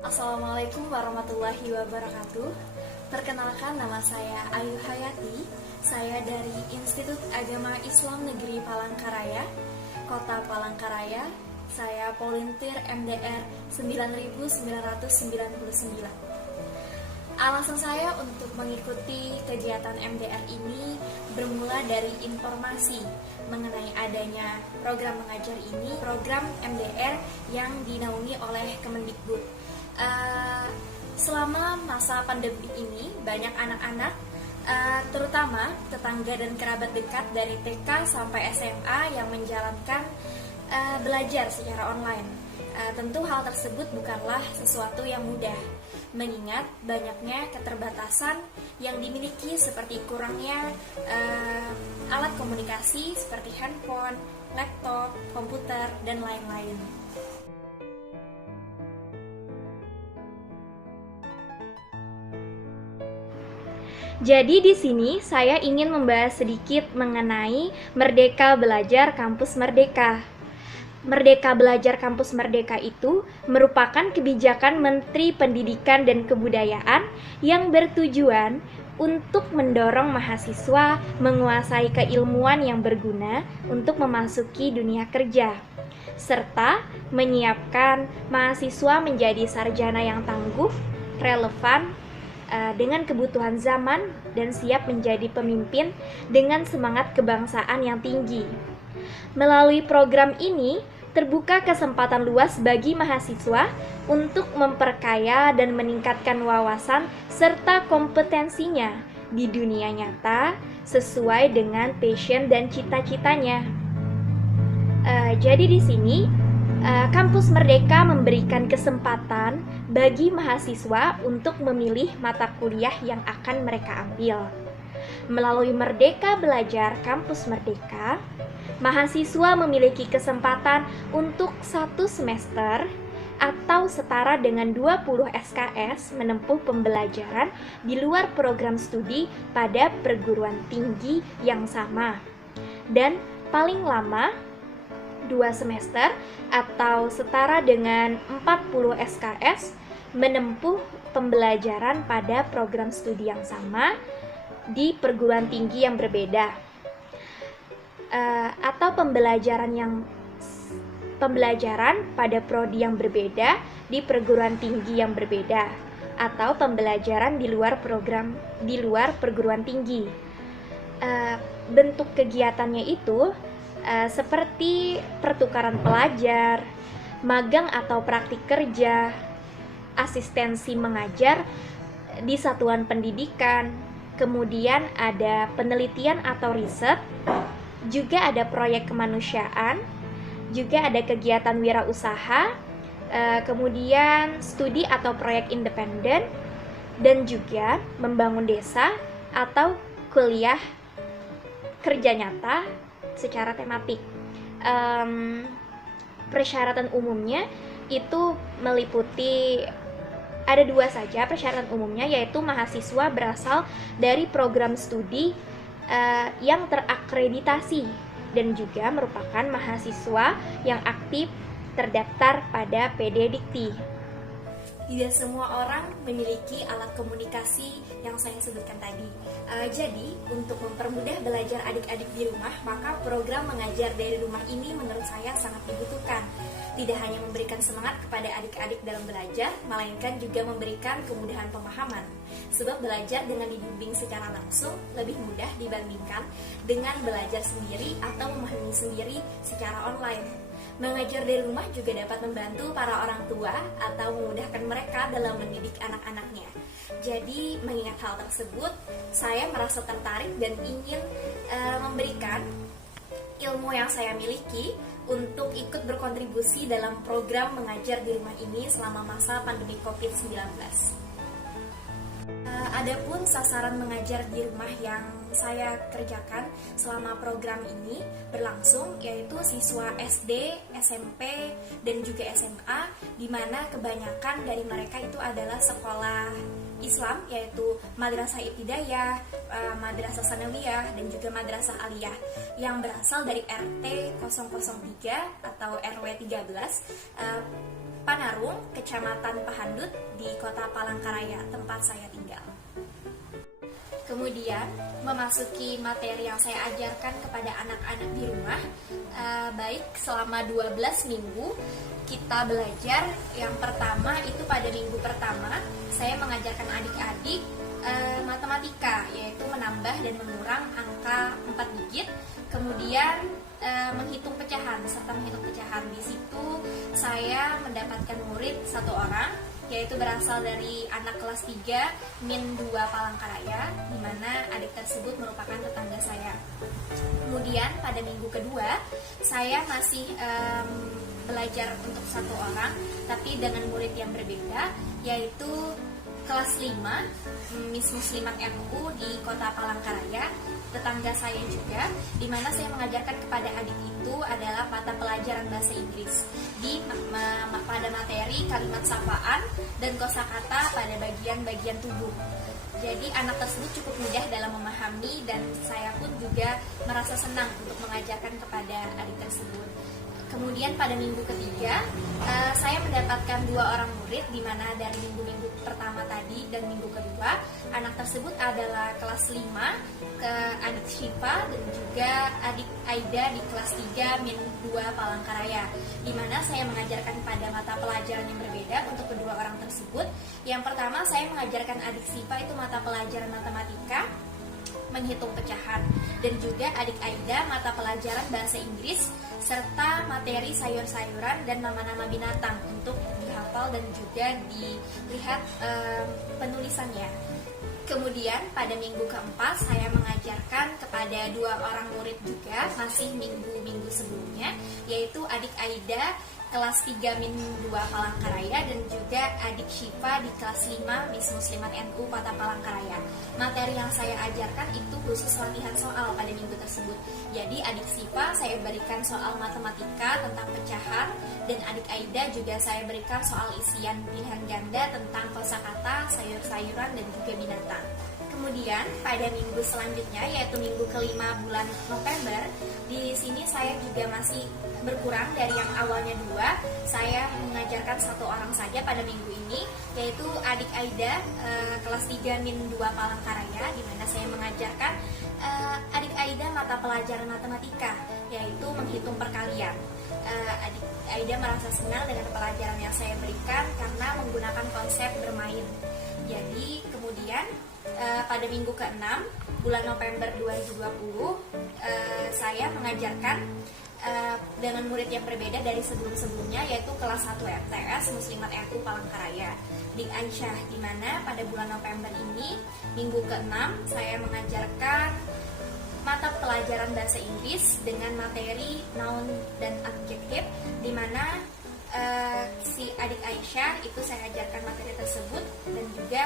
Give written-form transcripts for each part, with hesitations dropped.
Assalamualaikum warahmatullahi wabarakatuh. Perkenalkan, nama saya Ayu Hayati. Saya dari Institut Agama Islam Negeri Palangkaraya, Kota Palangkaraya. Saya volunteer MDR 9999. Alasan saya untuk mengikuti kegiatan MDR ini bermula dari informasi mengenai adanya program mengajar ini, program MDR yang dinaungi oleh Kemendikbud. Selama masa pandemi ini, banyak anak-anak, terutama tetangga dan kerabat dekat dari TK sampai SMA yang menjalankan belajar secara online. Tentu hal tersebut bukanlah sesuatu yang mudah, mengingat banyaknya keterbatasan yang dimiliki seperti kurangnya alat komunikasi seperti handphone, laptop, komputer, dan lain-lain. Jadi di sini saya ingin membahas sedikit mengenai Merdeka Belajar Kampus Merdeka. Merdeka Belajar Kampus Merdeka itu merupakan kebijakan Menteri Pendidikan dan Kebudayaan yang bertujuan untuk mendorong mahasiswa menguasai keilmuan yang berguna untuk memasuki dunia kerja, serta menyiapkan mahasiswa menjadi sarjana yang tangguh, relevan, dengan kebutuhan zaman dan siap menjadi pemimpin dengan semangat kebangsaan yang tinggi. Melalui program ini, terbuka kesempatan luas bagi mahasiswa untuk memperkaya dan meningkatkan wawasan serta kompetensinya di dunia nyata sesuai dengan passion dan cita-citanya. Jadi di sini, Kampus Merdeka memberikan kesempatan bagi mahasiswa untuk memilih mata kuliah yang akan mereka ambil. Melalui Merdeka Belajar Kampus Merdeka, mahasiswa memiliki kesempatan untuk 1 semester atau setara dengan 20 SKS menempuh pembelajaran di luar program studi pada perguruan tinggi yang sama. Dan paling lama 2 semester atau setara dengan 40 SKS menempuh pembelajaran pada program studi yang sama di perguruan tinggi yang berbeda, atau pembelajaran pada prodi yang berbeda di perguruan tinggi yang berbeda, atau pembelajaran di luar perguruan tinggi. Bentuk kegiatannya itu seperti pertukaran pelajar, magang atau praktik kerja, asistensi mengajar di satuan pendidikan, kemudian ada penelitian atau riset, juga ada proyek kemanusiaan, juga ada kegiatan wirausaha, kemudian studi atau proyek independen, dan juga membangun desa atau kuliah kerja nyata secara tematik. Persyaratan umumnya itu meliputi ada 2 saja persyaratan umumnya, yaitu mahasiswa berasal dari program studi yang terakreditasi dan juga merupakan mahasiswa yang aktif terdaftar pada PD Dikti. Tidak semua orang memiliki alat komunikasi yang saya sebutkan tadi. Jadi, untuk mempermudah belajar adik-adik di rumah, maka program mengajar dari rumah ini menurut saya sangat dibutuhkan. Tidak hanya memberikan semangat kepada adik-adik dalam belajar, melainkan juga memberikan kemudahan pemahaman. Sebab belajar dengan dibimbing secara langsung lebih mudah dibandingkan dengan belajar sendiri atau memahami sendiri secara online. Mengajar dari rumah juga dapat membantu para orang tua atau memudahkan mereka dalam mendidik anak-anaknya. Jadi, mengingat hal tersebut, saya merasa tertarik dan ingin memberikan ilmu yang saya miliki untuk ikut berkontribusi dalam program mengajar di rumah ini selama masa pandemi COVID-19. Adapun sasaran mengajar di rumah yang saya kerjakan selama program ini berlangsung, yaitu siswa SD, SMP, dan juga SMA, di mana kebanyakan dari mereka itu adalah sekolah Islam, yaitu Madrasah Ibtidaiyah, Madrasah Sanawiyah, dan juga Madrasah Aliyah yang berasal dari RT 003 atau RW 13 Panarung, Kecamatan Pahandut di Kota Palangkaraya, tempat saya tinggal. Kemudian memasuki materi yang saya ajarkan kepada anak-anak di rumah, baik selama 12 minggu kita belajar. Yang pertama itu pada minggu pertama saya mengajarkan adik-adik matematika, yaitu menambah dan mengurang angka 4 digit, kemudian menghitung pecahan serta menghitung pecahan. Di situ saya mendapatkan murid 1 orang, yaitu berasal dari anak kelas 3 Min 2 Palangkaraya, di mana adik tersebut merupakan tetangga saya. Kemudian pada minggu kedua saya masih belajar untuk 1 orang, tapi dengan murid yang berbeda, yaitu kelas 5 Miss Muslimat NU di Kota Palangkaraya, tetangga saya juga, di mana saya mengajarkan kepada adik itu adalah mata pelajaran bahasa Inggris pada materi kalimat sapaan dan kosakata pada bagian-bagian tubuh. Jadi anak tersebut cukup mudah dalam memahami, dan saya pun juga merasa senang untuk mengajarkan kepada adik tersebut. Kemudian pada minggu ketiga saya mendapatkan 2 orang murid, di mana dari minggu-minggu pertama tadi dan minggu kedua anak tersebut adalah kelas 5 ke adik Syifa dan juga adik Aida di kelas 3 Min 2 Palangkaraya, di mana saya mengajarkan pada mata pelajaran yang berbeda untuk kedua orang tersebut. Yang pertama saya mengajarkan adik Syifa itu mata pelajaran matematika, menghitung pecahan, dan juga adik Aida mata pelajaran bahasa Inggris serta materi sayur-sayuran dan nama-nama binatang untuk dihafal dan juga dilihat penulisannya. Kemudian pada minggu keempat saya mengajarkan kepada 2 orang murid juga, masih minggu-minggu sebelumnya, yaitu adik Aida kelas 3 Min 2 Palangkaraya dan juga adik Syifa di kelas 5 Miss Muslimat NU Kota Palangkaraya. Materi yang saya ajarkan itu khusus latihan soal pada minggu tersebut. Jadi adik Syifa saya berikan soal matematika tentang pecahan, dan adik Aida juga saya berikan soal isian pilihan ganda tentang kosakata, sayur-sayuran, dan juga binatang. Kemudian pada minggu selanjutnya, yaitu minggu kelima bulan November, di sini saya juga masih berkurang dari yang awalnya 2. Saya mengajarkan 1 orang saja pada minggu ini, yaitu adik Aida kelas 3 Min 2 Palangkaraya, di mana saya mengajarkan adik Aida mata pelajaran matematika, yaitu menghitung perkalian. Adik Aida merasa senang dengan pelajaran yang saya berikan karena menggunakan konsep bermain. Jadi kemudian pada minggu ke-6 bulan November 2020 saya mengajarkan dengan murid yang berbeda dari sebelum-sebelumnya, yaitu kelas 1 MTS Muslimat NU Palangkaraya di Aisyah, di mana pada bulan November ini minggu ke-6 saya mengajarkan mata pelajaran bahasa Inggris dengan materi noun dan adjektif, di mana si adik Aisyah itu saya ajarkan materi tersebut, dan juga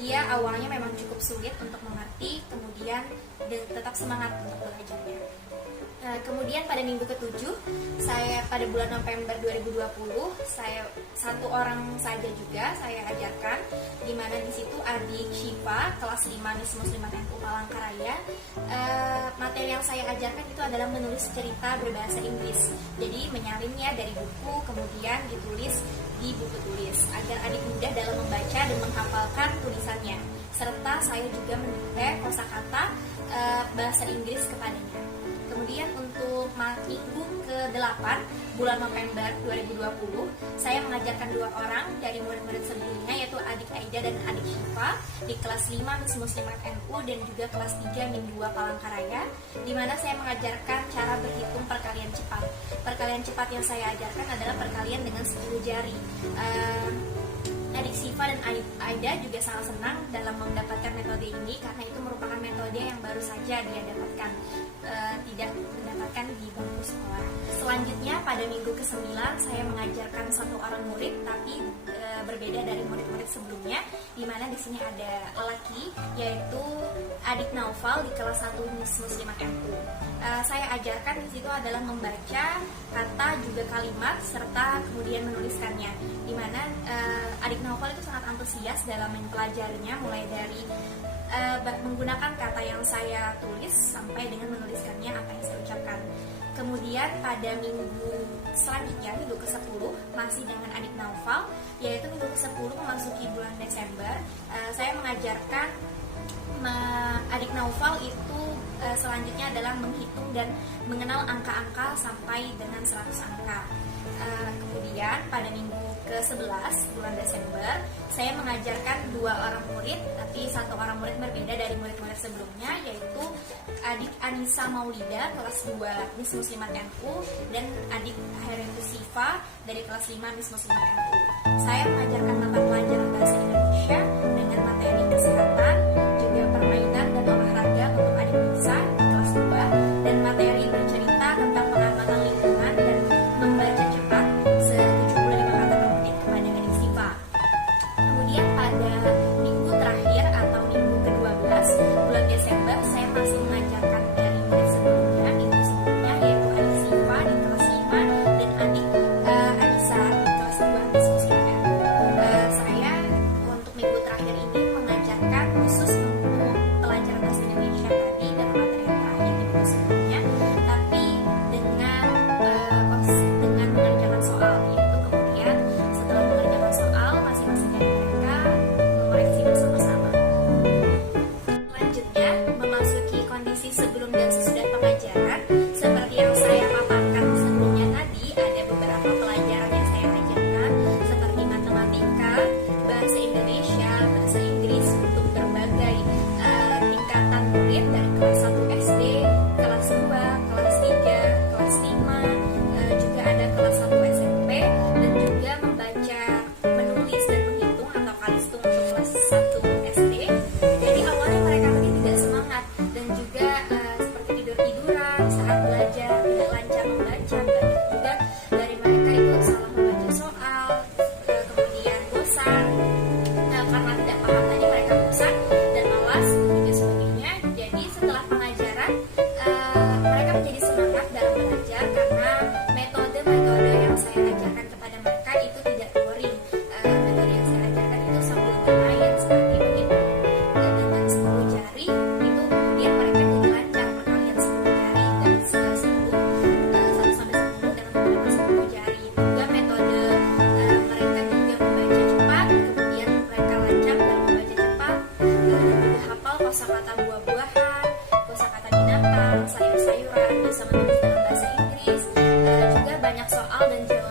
dia awalnya memang cukup sulit untuk mengerti, kemudian tetap semangat untuk belajarnya. Kemudian pada minggu ke-7 saya pada bulan November 2020 saya 1 orang saja juga saya ajarkan, di mana di situ adik Syifa kelas 5 Miss Muslimat NU Palangkaraya. Materi yang saya ajarkan itu adalah menulis cerita berbahasa Inggris. Jadi menyalinnya dari buku kemudian ditulis di buku tulis agar adik mudah dalam membaca dan menghafalkan tulisannya. Serta saya juga menilai kosakata bahasa Inggris kepadanya. Kemudian untuk minggu ke-8 bulan November 2020 saya mengajarkan 2 orang dari murid-murid sebelumnya, yaitu adik Aida dan adik Syifa di kelas 5 Miss Muslimat NU dan juga kelas 3 Min 2 Palangkaraya, di mana saya mengajarkan cara berhitung perkalian cepat. Perkalian cepat yang saya ajarkan adalah perkalian dengan 10 jari. Adik Syifa dan adik Aida juga sangat senang dalam mendapatkan metode ini karena itu merupakan metode yang baru saja dia dapatkan, tidak mendapatkan di bangku sekolah. Selanjutnya pada minggu ke-9 saya mengajarkan 1 orang murid, tapi berbeda dari murid-murid sebelumnya, di mana di sini ada lelaki, yaitu adik Naufal di kelas 1 Miss Muslimat NU. Saya ajarkan di situ adalah membaca kata juga kalimat serta kemudian menuliskannya, dimana adik Naufal itu sangat antusias dalam mempelajarinya, mulai dari menggunakan kata yang saya tulis sampai dengan menuliskannya apa yang saya ucapkan. Kemudian pada minggu selanjutnya, minggu ke-10, masih dengan adik Naufal, yaitu minggu ke-10 memasuki bulan Desember, saya mengajarkan adik Naufal itu selanjutnya adalah menghitung dan mengenal angka-angka sampai dengan 100 angka. Kemudian pada minggu ke-11 bulan Desember, saya mengajarkan 2 orang murid, tapi 1 orang murid berbeda dari murid-murid sebelumnya, yaitu adik Anissa Maulida kelas 2 Miss Muslimat NU dan adik Heritu Siva dari kelas 5 Miss Muslimat NU. Saya mengajarkan mata pelajaran bahasa Indonesia dengan materi kesehatan, juga permainan dan olahraga untuk adik Nisa di kelas 2, dan materi bercerita tentang pengamatan lingkungan dan membaca cepat se-75 kata per menit kepada adik Siva. Kemudian pada minggu terakhir atau minggu ke-12 bulan Desember, saya masih mengajarkan dari murid sebelumnya, minggu sebelumnya, yaitu adik Siva di kelas 5 dan adik Anissa di kelas 2 Miss Muslimat NU. Saya untuk minggu terakhir ini mengajarkan khusus untuk pelajaran bahasa Indonesia tadi dan materi yang terakhir di minggu sebelumnya, tapi dengan mengerjakan soal, yaitu kemudian setelah mengerjakan soal masing-masing dari mereka mengoreksi bersama-sama. Selanjutnya memasuki kondisi sebelum dan sesudah pengajaran. Seperti yang saya paparkan sebelumnya tadi, ada beberapa pelajaran yang saya ajarkan seperti matematika, bahasa Indonesia, bahasa Inggris untuk berbagai tingkatan murid dari kelas 1 SD, kelas 2, kelas 3, kelas 5, juga ada kelas 1 SMP, dan juga membaca, menulis dan menghitung atau kalistung untuk kelas 1 SD. Jadi awalnya mereka tadi tidak semangat dan juga seperti tidur-tiduran saat belajar, tidak lancar membaca, banyak juga dari mereka itu salah membaca soal, kemudian bosan karena tidak paham tadi mereka bosan dan malas juga sebagainya. Jadi setelah pengajaran mereka menjadi semangat dalam belajar karena metode-metode yang saya ajarkan kepada mereka itu tidak boring. Metode yang saya ajarkan itu sambil bermain seperti menghitung dengan 10 jari, itu kemudian mereka jadi lancar perkalian 10 jari dan 10 1 sampai 10 dengan menggunakan 10 jari. Juga metode mereka juga membaca cepat, kemudian mereka lancar dalam membaca cepat, dan juga hafal kosakata buah-buahan, kosakata binatang, sayur-sayuran, bisa menulis dalam bahasa Inggris, juga banyak soal dan jawaban